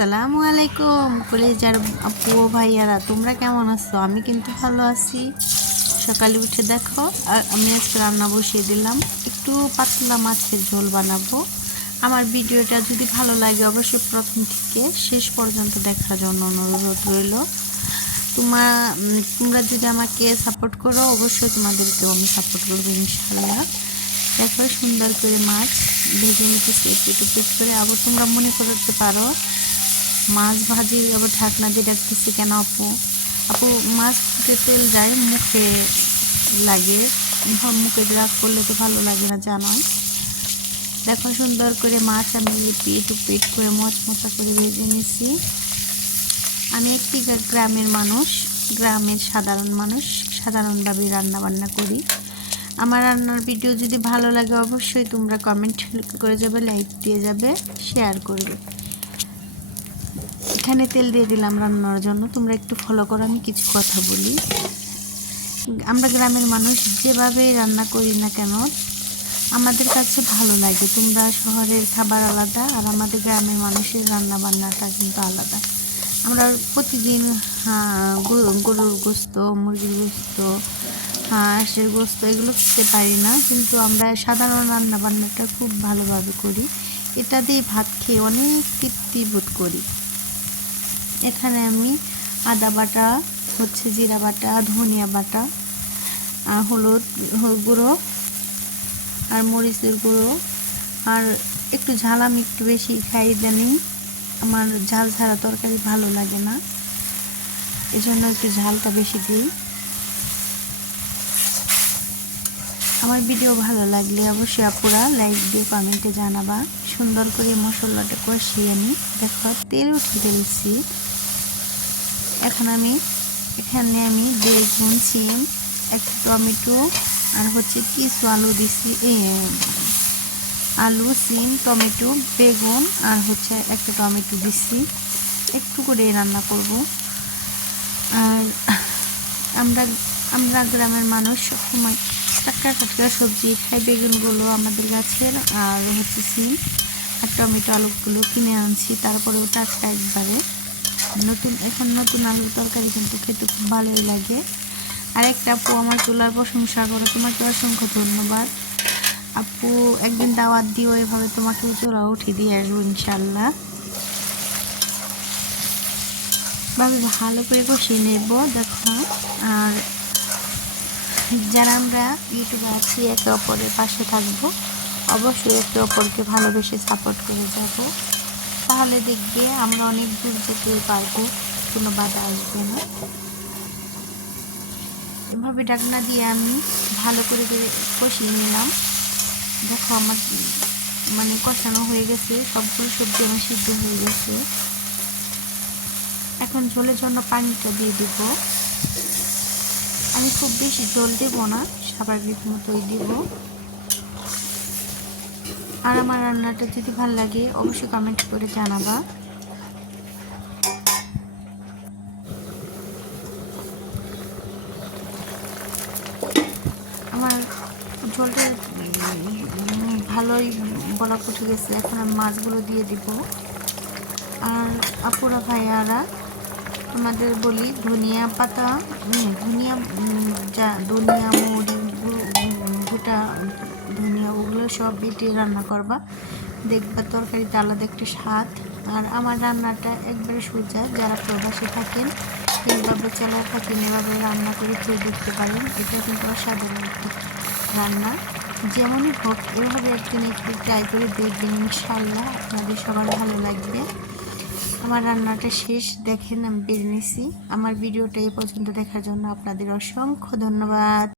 আসসালামু আলাইকুম। কলেজার আপু ভাইয়ারা, তোমরা কেমন আছো? আমি কিন্তু ভালো আছি। সকালে উঠে দেখো, আর আমি আজকে রান্না বসিয়ে দিলাম। একটু পাতলা মাছের ঝোল বানাবো। আমার ভিডিওটা যদি ভালো লাগে, অবশ্যই প্রথম থেকে শেষ পর্যন্ত দেখার জন্য অনুরোধ রইল। তোমার তোমরা যদি আমাকে সাপোর্ট করো, অবশ্যই তোমাদেরকেও আমি সাপোর্ট করব ইনশাল্লাহ দেখো, সুন্দর করে মাছ ভেজে নিতেছি একটু একটু করে। আবার তোমরা মনে করতে পারো মাছ ভাজি আবার ঢাকনা দিয়ে রাখতেছি কেন আপু? আপু, মাছ ফুটে তেল যায়, মুখে লাগে। মুখে রাগ করলে তো ভালো লাগে না, জানোই। দেখো, সুন্দর করে মাছ আমি পিট পিট করে মচমচা করে ভেজে নিছি। আমি একটি গ্রামের মানুষ, গ্রামের সাধারণ মানুষ, সাধারণভাবে রান্না বান্না করি। আমার রান্নার ভিডিও যদি ভালো লাগে, অবশ্যই তোমরা কমেন্ট করে যাবে, লাইক দিয়ে যাবে, শেয়ার করবে। এখানে তেল দিয়ে দিলাম রান্নার জন্য। তোমরা একটু ফলো করো আমি কিছু কথা বলি। আমরা গ্রামের মানুষ যেভাবে রান্না করি না কেন আমাদের কাছে ভালো লাগে। তোমরা শহরের খাবার আলাদা আর আমাদের গ্রামের মানুষের রান্না বান্নাটা কিন্তু আলাদা। আমরা প্রতিদিন হ্যাঁ, গরু- গরুর গোস্ত মুরগির গোস্ত হাঁসের গোস্ত এগুলো খেতে পারি না। কিন্তু আমরা সাধারণ রান্না বান্নাটা খুব ভালোভাবে করি। এটা দিয়ে ভাত খেয়ে অনেক তৃপ্তি বোধ করি। এখানে আমি আদা বাটা, হচ্ছে জিরা বাটা, ধনিয়া বাটা আর হলুদ গুঁড়ো আর মরিচের গুঁড়ো। আর একটু ঝাল আমি একটু বেশি খাই ইদানিং আমার ঝাল ছাড়া তরকারি ভালো লাগে না। এজন্য একটু ঝালটা বেশি দিই। আমার ভিডিও ভালো লাগলে অবশ্যই আপুরা লাইক দিয়ে কমেন্টে জানাবা। সুন্দর করে মশলাটা কষিয়ে নিই দেখো, তেল উঠে ফেলছি। এখন আমি এখানে আমি বেগুন, সিম, একটা টমেটো, আর হচ্ছে কিছু আলু দিছি আলু, সিম, টমেটো, বেগুন, আর হচ্ছে একটা টমেটো দিছি। একটু করে রান্না করব। আর আমরা আমরা গ্রামের মানুষ সবসময় টাটকা টাটকা সবজি খাই, বেগুনগুলো আমাদের গাছের, আর হচ্ছে সিম আর টমেটো আলুগুলো কিনে আনছি, তারপরেও টাটকা একবারে। নতুন, এখন নতুন আলুর তরকারি কিন্তু খেতে খুব ভালোই লাগে। আর একটা আপু আমার চুলার প্রশংসা করে, তোমাকে অসংখ্য ধন্যবাদ। আপু, একদিন দাওয়াত দিও, এভাবে তোমাকে চুলা উঠিয়ে দিয়ে আসব ইনশাল্লাহ ভাবে, ভালো করে কষিয়ে নেব, দেখো। আর যারা আমরা ইউটিউবে আছি, একে অপরের পাশে থাকব, অবশ্যই একে অপরকে ভালোবেসে সাপোর্ট করে যাব। তাহলে দেখবে আমরা অনেক দূর যেতে পারব, কোনো বাধা আসবে না। এভাবে ডাকনা দিয়ে আমি ভালো করে কষিয়ে নিলাম। দেখো আমার মানে কষানো হয়ে গেছে, সবগুলো সবজি আমার সিদ্ধ হয়ে গেছে। এখন ঝোলের জন্য পানিটা দিয়ে দিব। আমি খুব বেশি জল দেবো না স্বাভাবিক মতোই দিব। আর আমার রান্নাটা যদি ভালো লাগে, অবশ্যই কমেন্ট করে জানাবা। আমার ঝোলটা ভালোই বলা উঠে গেছে। এখন আমি মাছগুলো দিয়ে দিব। আর আপুরা ভাইয়ারা, তোমাদের বলি ধনিয়া পাতা ধনিয়া যা, ধনিয়া মৌরি গু- ওগুলো সব বেটে রান্না করবা। দেখবা তরকারিতে আলাদা একটা স্বাদ। আর আমার রান্নাটা একবারে সোজা, যারা প্রবাসী থাকেন এইভাবে চালা থাকেন, এভাবে রান্না করে খেয়ে দেখতে পারেন। এটা কিন্তু অসাধারণ একটা রান্না। যেমনই হোক, এভাবে একদিন একটু ট্রাই করে দেখবেন ইনশাল্লাহ আপনাদের সবার ভালো লাগবে। আমার রান্নাটা শেষ। দেখেন আমি বেরিয়ে নিছি আমার ভিডিওটা এই পর্যন্ত দেখার জন্য আপনাদের অসংখ্য ধন্যবাদ।